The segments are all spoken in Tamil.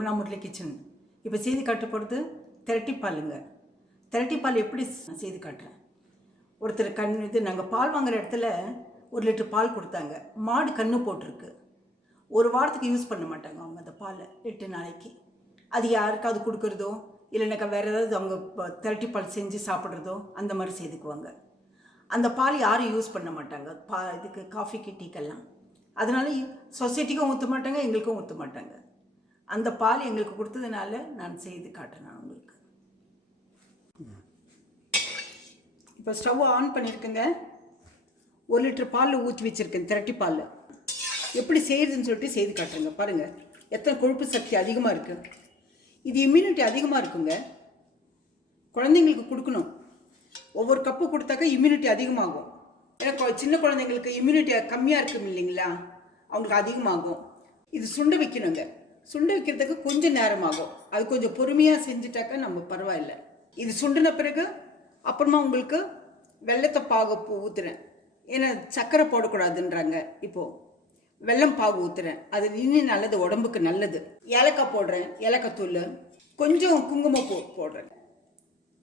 யமுனா முரளி கிச்சன். இப்போ செய்து காட்ட போகிறது திரட்டிப்பாலுங்க. திரட்டிப்பால் எப்படி செய்து காட்டுறேன். ஒருத்தர் நாங்கள் பால் வாங்குகிற இடத்துல 1 லிட்டர் பால் கொடுத்தாங்க. மாடு கன்று போட்டிருக்கு. ஒரு வாரத்துக்கு யூஸ் பண்ண மாட்டாங்க அவங்க அந்த பாலை, 8 நாளைக்கு. அது யாருக்காவது கொடுக்குறதோ இல்லைனாக்கா வேறு ஏதாவது அவங்க திரட்டிப்பால் செஞ்சு சாப்பிட்றதோ அந்த மாதிரி செய்துக்குவாங்க. அந்த பால் யாரும் யூஸ் பண்ண மாட்டாங்க இதுக்கு காஃபிக்கு டீக்கெல்லாம். அதனால சொசைட்டிக்கும் ஊற்ற மாட்டாங்க, எங்களுக்கும் ஊற்ற மாட்டாங்க. அந்த பால் எங்களுக்கு கொடுத்ததுனால நான் செய்து காட்டுறேன் உங்களுக்கு. இப்போ ஸ்டவ் ஆன் பண்ணியிருக்கேங்க. 1 லிட்டர் பால் ஊற்றி வச்சுருக்கேன் திரட்டி பால். எப்படி செய்யுதுன்னு சொல்லிட்டு செய்து காட்டுறேங்க. பாருங்கள் எத்தனை கொழுப்பு சக்தி அதிகமாக இருக்குது. இது இம்யூனிட்டி அதிகமாக இருக்குங்க. குழந்தைங்களுக்கு கொடுக்கணும். ஒவ்வொரு கப்பு கொடுத்தாக்கா இம்யூனிட்டி அதிகமாகும். ஏன்னா சின்ன குழந்தைங்களுக்கு இம்யூனிட்டி கம்மியாக இருக்கும் இல்லைங்களா, அவங்களுக்கு அதிகமாகும். இது சுண்ட வைக்கணுங்க. சுண்ட வைக்கிறதுக்கு கொஞ்சம் நேரமாகும். அது கொஞ்சம் பொறுமையாக செஞ்சுட்டாக்கா நம்ம பரவாயில்லை. இது சுண்டின பிறகு அப்புறமா உங்களுக்கு வெள்ளத்தை பாகு ஊற்றுறேன். ஏன்னா சர்க்கரை போடக்கூடாதுன்றாங்க. இப்போது வெல்லம் பாகு ஊற்றுறேன். அது இன்னும் நல்லது, உடம்புக்கு நல்லது. ஏலக்காய் போடுறேன், ஏலக்காய் தூள், கொஞ்சம் குங்குமப்பூ போடுறேன்.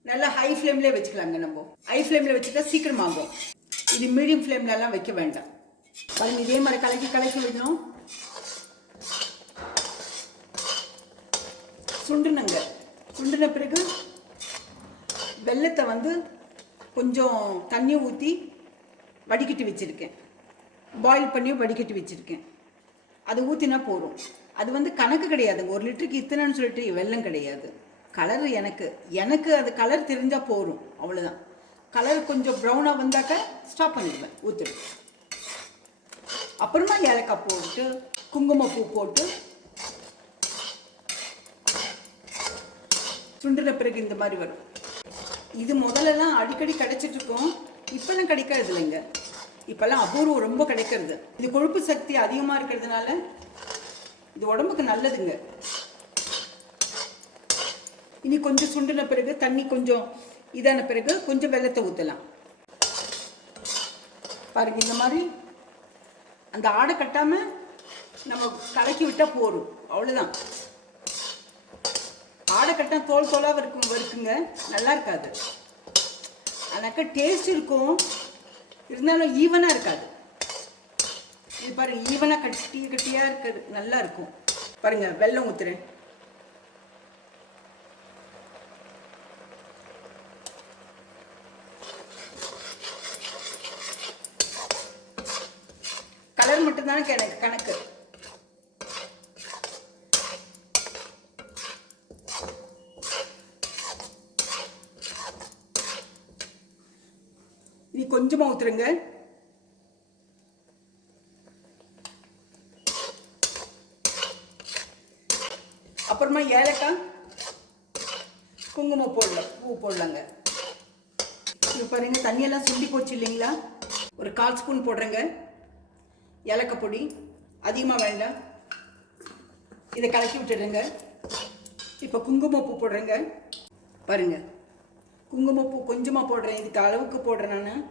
நல்லா ஹை ஃப்ளேம்லேயே வச்சுக்கலாங்க. நம்ம ஹை ஃப்ளேமில் வச்சுட்டா சீக்கிரமாகும். இது மீடியம் ஃப்ளேம்லலாம் வைக்க வேண்டாம். பாருங்க இதே மாதிரி கலக்கி வைக்கணும். சுண்டுனுங்க. சுண்டின பிறகு வெல்லத்தை கொஞ்சம் தண்ணி ஊற்றி வடிகட்டி வச்சுருக்கேன். பாயில் பண்ணி வடிகட்டி வச்சுருக்கேன். அது ஊற்றினா போதும். அது கணக்கு கிடையாதுங்க. 1 லிட்டருக்கு இத்தனைன்னு சொல்லிட்டு வெல்லம் கிடையாது. கலர் எனக்கு அது கலர் தெரிஞ்சால் போதும், அவ்வளோதான். கலர் கொஞ்சம் ப்ரௌனாக வந்தாக்க ஸ்டாப் பண்ணிடுவேன், ஊற்றுவேன். அப்புறமா ஏலக்காய் போட்டு குங்குமப்பூ போட்டு சுண்டுன பிறகு இந்த மாதிரி வரும். இது முதல்லலாம் அடிக்கடி கிடைச்சிட்ருக்கோம். இப்போல்லாம் கிடைக்கிறது இல்லைங்க. இப்போல்லாம் அபூர்வம், ரொம்ப கிடைக்கிறது. இது கொழுப்பு சக்தி அதிகமாக இருக்கிறதுனால இது உடம்புக்கு நல்லதுங்க. இனி கொஞ்சம் சுண்டின பிறகு தண்ணி கொஞ்சம் இதான பிறகு கொஞ்சம் வெல்லத்தை ஊற்றலாம். பாருங்க இந்த மாதிரி அந்த ஆடை கட்டாமல் நம்ம கலக்கி விட்டால் போதும், அவ்வளோதான். ஆடை கட்டா தோல் தோலாக இருக்குங்க, நல்லா இருக்காது. ஆனாக்கா டேஸ்ட் இருக்கும், இருந்தாலும் ஈவனாக இருக்காது. இது பாருங்க ஈவனாக கட்டியாக இருக்கிறது நல்லா இருக்கும். பாருங்க வெல்லம் ஊற்றுறேன். கலர் மட்டும்தானே எனக்கு கணக்கு. இது கொஞ்சமாக ஊற்றுருங்க. அப்புறமா ஏலக்காய் குங்குமம் பூ போடலாங்க. இப்போ பாருங்க தண்ணியெல்லாம் சுண்டி போச்சு இல்லைங்களா. ஒரு 1/4 ஸ்பூன் போடுறேங்க ஏலக்காய் பொடி. அதிகமாக வேண்டாம். இதை கலக்கி விட்டுடுங்க. இப்போ குங்குமப்பூ போடுறேங்க. பாருங்கள் குங்குமப்பூ கொஞ்சமாக போடுறேன். இதுக்கு அளவுக்கு போடுறேன் நான்.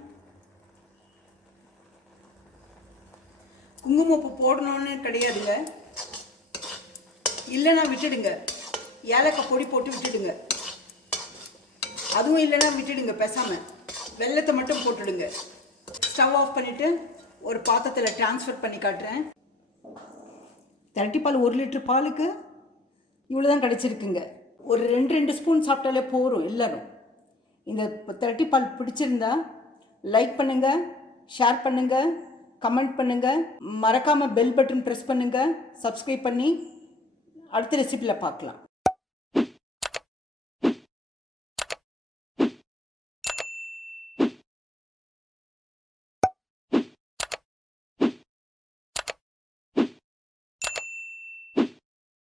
குங்குமப்பூ போடணும்னு கிடையாதுங்க, இல்லைன்னா விட்டுடுங்க. ஏலக்காய் பொடி போட்டு விட்டுடுங்க. அதுவும் இல்லைன்னா விட்டுடுங்க பேசாமல். வெல்லத்தை மட்டும் போட்டுடுங்க. ஸ்டவ் ஆஃப் பண்ணிவிட்டு ஒரு பாத்திரத்தில் ட்ரான்ஸ்ஃபர் பண்ணி காட்டுறேன். திரட்டிப்பால் 1 லிட்டர் பாலுக்கு இவ்வளோ தான் கிடச்சிருக்குங்க. ஒரு 2 ஸ்பூன் சாப்பிட்டாலே போதும் எல்லோரும். இந்த திரட்டிப்பால் பிடிச்சிருந்தா லைக் பண்ணுங்கள், ஷேர் பண்ணுங்கள், கமெண்ட் பண்ணுங்கள். மறக்காமல் பெல் பட்டன் ப்ரெஸ் பண்ணுங்கள். சப்ஸ்கிரைப் பண்ணி அடுத்த ரெசிபியில் பார்க்கலாம்.